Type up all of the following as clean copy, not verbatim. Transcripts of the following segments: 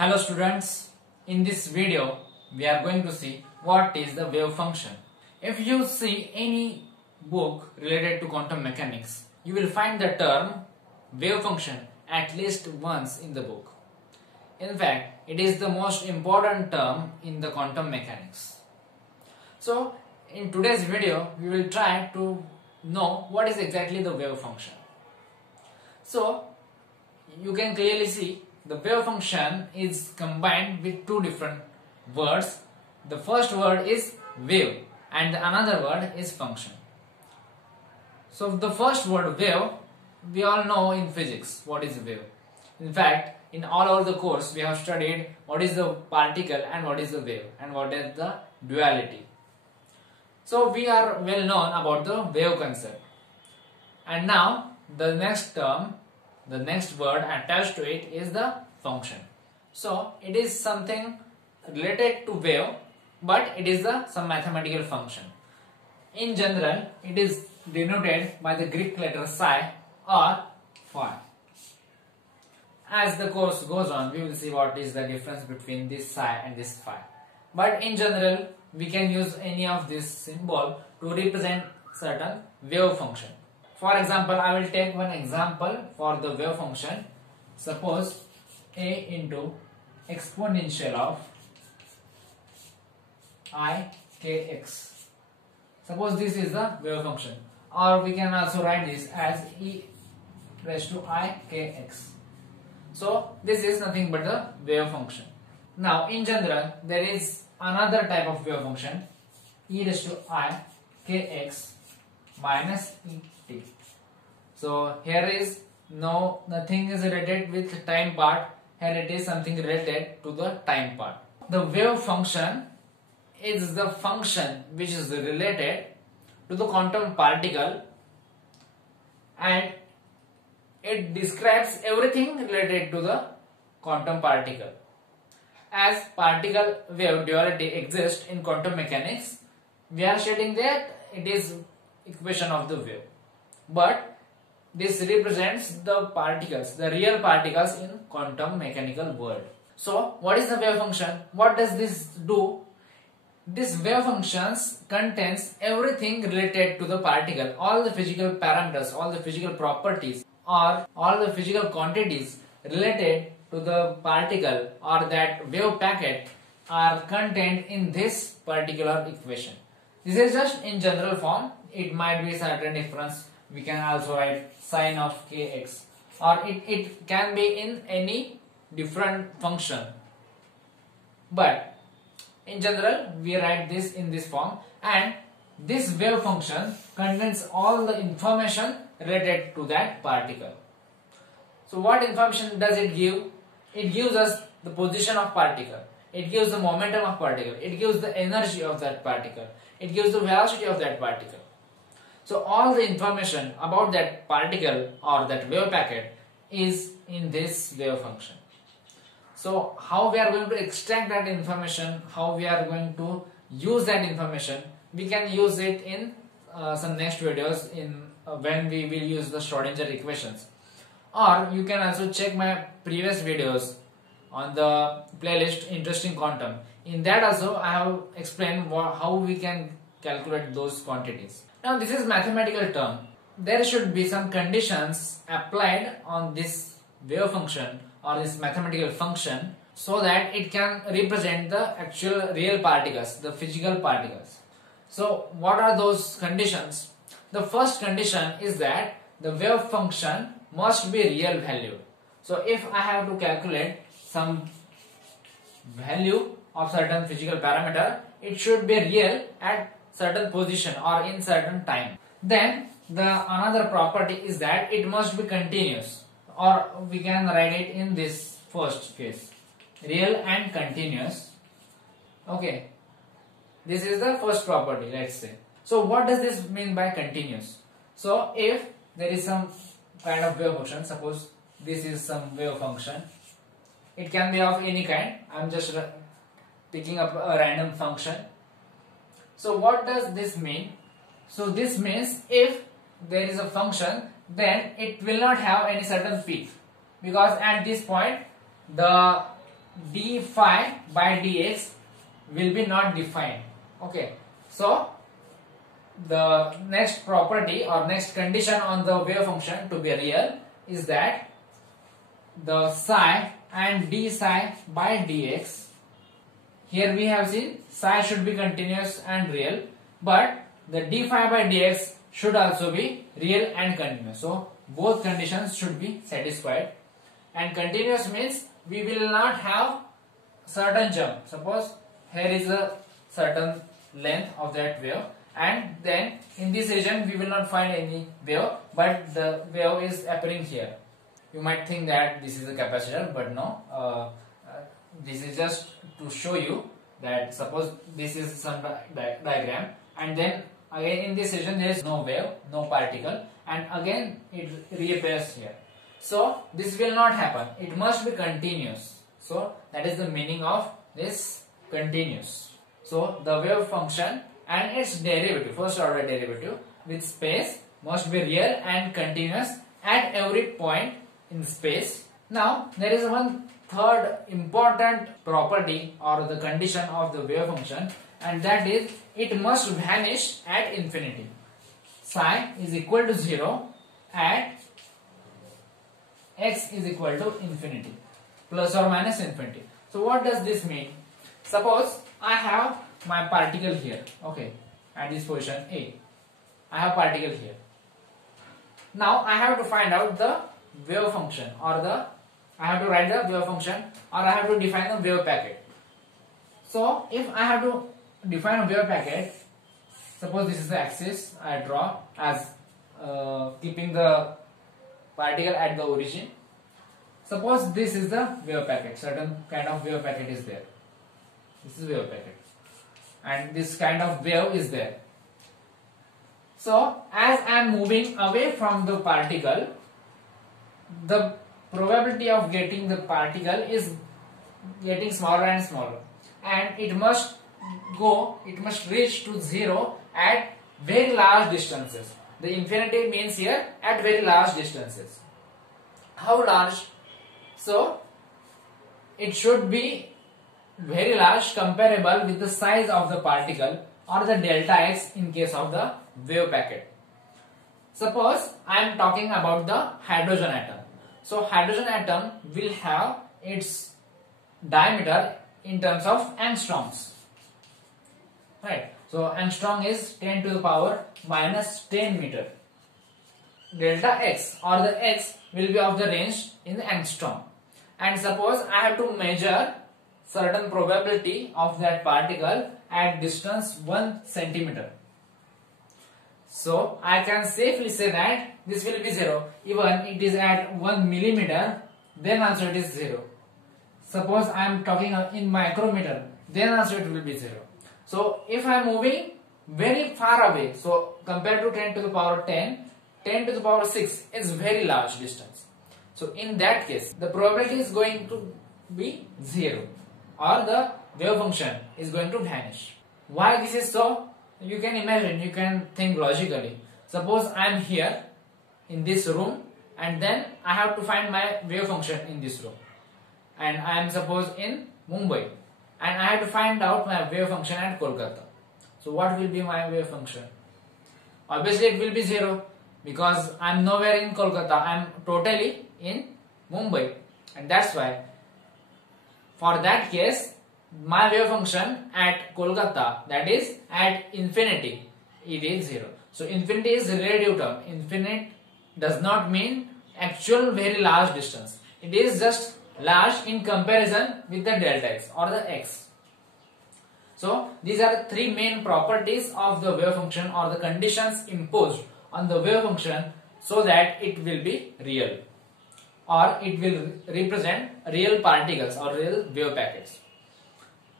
Hello students, in this video we are going to see what is the wave function. If you see any book related to quantum mechanics, you will find the term wave function at least once in the book. In fact, it is the most important term in the quantum mechanics. So, in today's video, we will try to know what is exactly the wave function. So, you can clearly see the wave function is combined with two different words. The first word is wave and the another word is function. So the first word wave, we all know in physics what is a wave. In fact, in all over the course we have studied what is the particle and what is the wave and what is the duality. So we are well known about the wave concept. And now the next term, the next word attached to it is the function. So it is something related to wave, but it is some mathematical function. In general, it is denoted by the Greek letter psi or phi. As the course goes on, we will see what is the difference between this psi and this phi. But in general, we can use any of this symbol to represent certain wave function. For example, I will take one example for the wave function. Suppose a into exponential of I kx. Suppose this is the wave function, or we can also write this as e raised to I kx. So this is nothing but the wave function. Now in general, there is another type of wave function, e raised to I kx minus et. So here is nothing is related with time part. Here it is something related to the time part. The wave function is the function which is related to the quantum particle, and it describes everything related to the quantum particle. As particle wave duality exists in quantum mechanics, we are stating that it is equation of the wave, but this represents the particles, the real particles in quantum mechanical world. So what is the wave function? What does this do? This wave functions contains everything related to the particle, all the physical parameters, all the physical properties, or all the physical quantities related to the particle or that wave packet are contained in this particular equation. This is just in general form. It might be certain difference. We can also write sine of kx, or it can be in any different function. But in general, we write this in this form, and this wave function contains all the information related to that particle. So what information does it give? It gives us the position of particle, it gives the momentum of particle, it gives the energy of that particle, it gives the velocity of that particle. So all the information about that particle or that wave packet is in this wave function. So how we are going to extract that information, how we are going to use that information, we can use it in some next videos in when we will use the Schrodinger equations. Or you can also check my previous videos on the playlist Interesting Quantum. In that also I have explained how we can calculate those quantities. Now this is mathematical term. There should be some conditions applied on this wave function or this mathematical function so that it can represent the actual real particles, the physical particles. So what are those conditions? The first condition is that the wave function must be real valued. So if I have to calculate some value of certain physical parameter, it should be real at certain position or in certain time. Then the another property is that it must be continuous, or we can write it in this first case, real and continuous. Okay, this is the first property, let's say. So what does this mean by continuous? So if there is some kind of wave function, suppose this is some wave function, it can be of any kind. I'm just picking up a random function. So what does this mean? So this means if there is a function, then it will not have any certain peak, because at this point the d phi by dx will be not defined. Okay, so the next property or next condition on the wave function to be real is that the psi and d psi by dx, here we have seen psi should be continuous and real, but the d phi by dx should also be real and continuous. So both conditions should be satisfied. And continuous means we will not have certain jump. Suppose here is a certain length of that wave, and then in this region we will not find any wave, but the wave is appearing here. You might think that this is a capacitor, but no. This is just to show you that suppose this is some diagram, and then again in this region there is no wave, no particle, and again it reappears here. So this will not happen. It must be continuous. So that is the meaning of this continuous. So the wave function and its derivative, first order derivative with space, must be real and continuous at every point in space. Now there is one third important property or the condition of the wave function, and that is it must vanish at infinity. Psi is equal to 0 at x is equal to infinity, plus or minus infinity. So what does this mean? Suppose I have my particle here, okay, at this position A. I have particle here. Now I have to find out the wave function, or I have to write the wave function, or I have to define the wave packet. So if I have to define a wave packet, suppose this is the axis I draw as keeping the particle at the origin. Suppose this is the wave packet, certain kind of wave packet is there. This is wave packet, and this kind of wave is there. So as I am moving away from the particle, the probability of getting the particle is getting smaller and smaller, and it must reach to 0 at very large distances. The infinity means here at very large distances. How large? So it should be very large, comparable with the size of the particle or the delta x in case of the wave packet. Suppose I am talking about the hydrogen atom. So hydrogen atom will have its diameter in terms of angstroms, right? So angstrom is 10 to the power minus 10 meter. Delta x or the x will be of the range in the angstrom. And suppose I have to measure certain probability of that particle at distance 1 centimeter. So I can safely say that this will be 0. Even it is at 1 millimeter, then also it is 0. Suppose I am talking in micrometer, then also it will be 0. So if I am moving very far away, so compared to 10 to the power 10, 10 to the power 6 is very large distance. So in that case, the probability is going to be 0, or the wave function is going to vanish. Why this is so? You can imagine, you can think logically. Suppose I am here in this room, and then I have to find my wave function in this room. And I am suppose in Mumbai, and I have to find out my wave function at Kolkata. So what will be my wave function? Obviously it will be 0, because I am nowhere in Kolkata, I am totally in Mumbai, and that's why for that case my wave function at Kolkata, that is at infinity, it is 0. So infinity is a relative term. Infinite does not mean actual very large distance. It is just large in comparison with the delta x or the x. So these are the three main properties of the wave function, or the conditions imposed on the wave function, so that it will be real, or it will represent real particles or real wave packets.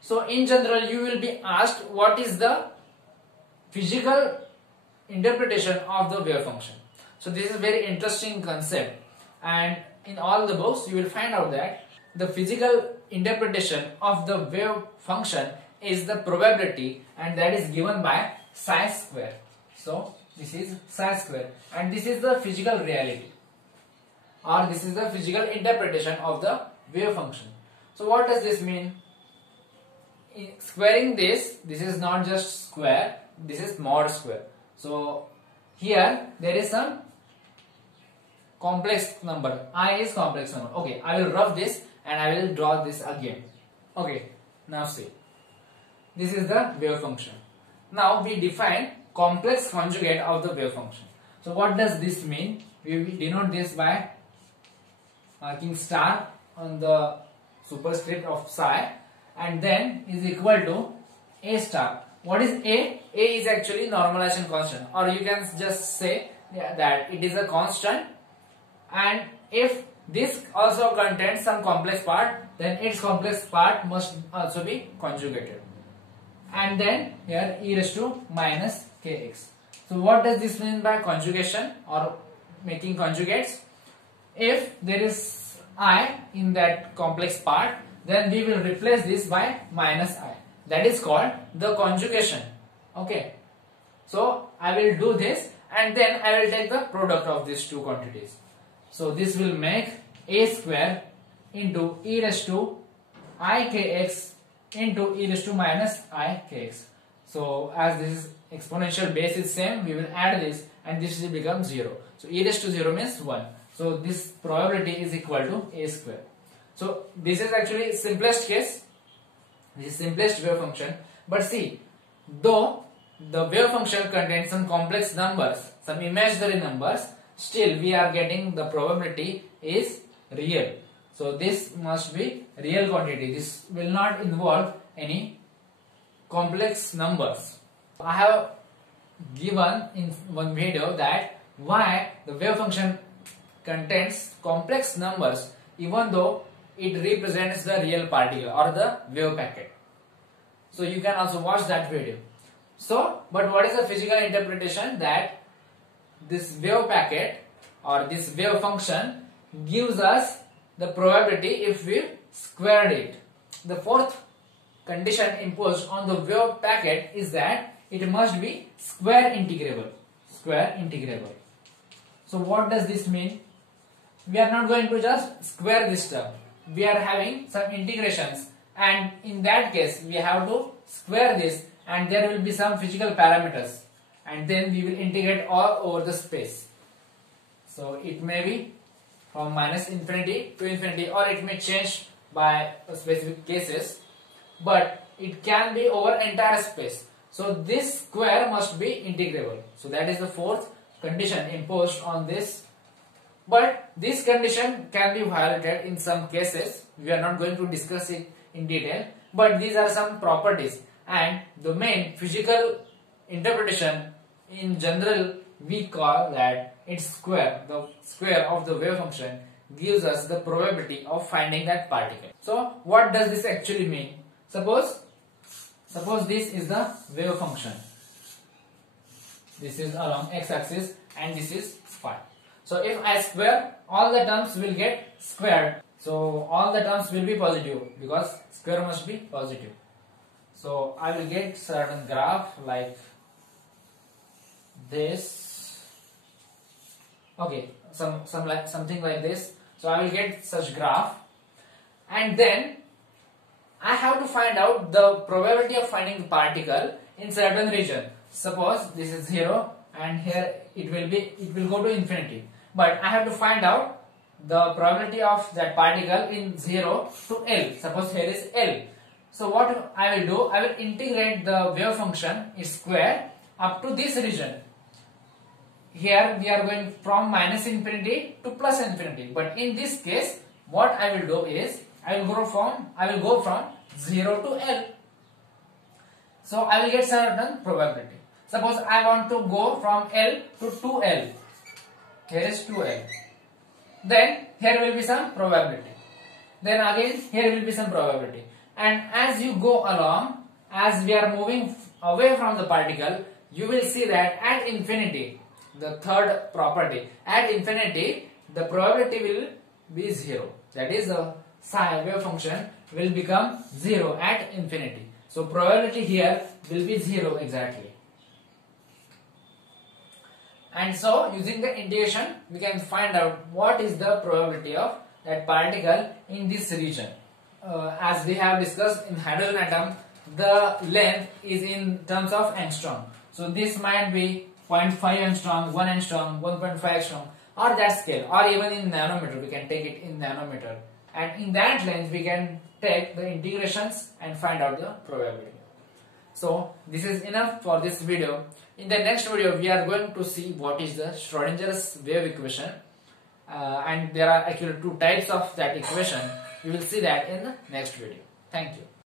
So in general you will be asked what is the physical interpretation of the wave function. So this is a very interesting concept, and in all the books you will find out that the physical interpretation of the wave function is the probability, and that is given by psi square. So this is psi square, and this is the physical reality, or this is the physical interpretation of the wave function. So what does this mean? Squaring this is not just square, this is mod square. So here there is some complex number, I is complex number. Okay, I will rough this and I will draw this again. Okay, now see, this is the wave function. Now we define complex conjugate of the wave function. So what does this mean? We will denote this by marking star on the superscript of psi, and then is equal to a star. What is a? A is actually normalization constant, or you can just say that it is a constant, and if this also contains some complex part, then its complex part must also be conjugated. And then here e raised to minus kx. So what does this mean by conjugation or making conjugates? If there is I in that complex part, then we will replace this by minus I. That is called the conjugation. Okay. So I will do this and then I will take the product of these two quantities. So this will make a square into e raised to I kx into e raised to minus I kx. So as this is exponential base is same, we will add this and this will become 0. So e raised to 0 means 1. So this probability is equal to a square. So this is actually simplest case. This is simplest wave function. But see, though the wave function contains some complex numbers, some imaginary numbers, still we are getting the probability is real. So this must be real quantity. This will not involve any complex numbers. I have given in one video that why the wave function contains complex numbers even though it represents the real particle or the wave packet. So you can also watch that video. So, but what is the physical interpretation? That this wave packet or this wave function gives us the probability if we squared it. The fourth condition imposed on the wave packet is that it must be square integrable. Square integrable. So what does this mean? We are not going to just square this term. We are having some integrations, and in that case we have to square this, and there will be some physical parameters, and then we will integrate all over the space. So it may be from minus infinity to infinity, or it may change by specific cases, but it can be over entire space. So this square must be integrable. So that is the fourth condition imposed on this. But this condition can be violated in some cases. We are not going to discuss it in detail, but these are some properties, and the main physical interpretation in general we call that its square, the square of the wave function, gives us the probability of finding that particle. So what does this actually mean? Suppose this is the wave function. This is along x-axis and this is phi. So if I square, all the terms will get squared. So all the terms will be positive because square must be positive. So I will get certain graph like this. Okay, something like this. So I will get such graph, and then I have to find out the probability of finding the particle in certain region. Suppose this is 0 and here it will go to infinity. But I have to find out the probability of that particle in 0 to L. Suppose here is L. So what I will do, I will integrate the wave function, its square, up to this region. Here we are going from minus infinity to plus infinity. But in this case, what I will do is, I will go from 0 to L. So I will get certain probability. Suppose I want to go from L to 2L. Here is 2L. Then here will be some probability. Then again here will be some probability. And as you go along, as we are moving away from the particle, you will see that at infinity, the third property, at infinity the probability will be 0. That is the psi wave function will become 0 at infinity. So probability here will be 0 exactly. And so using the integration we can find out what is the probability of that particle in this region. as we have discussed in hydrogen atom, the length is in terms of angstrom. So this might be 0.5 angstrom, 1 angstrom, 1.5 angstrom, or that scale, or even in nanometer. We can take it in nanometer, and in that length we can take the integrations and find out the probability. So this is enough for this video. In the next video, we are going to see what is the Schrodinger's wave equation, and there are actually two types of that equation. We will see that in the next video. Thank you.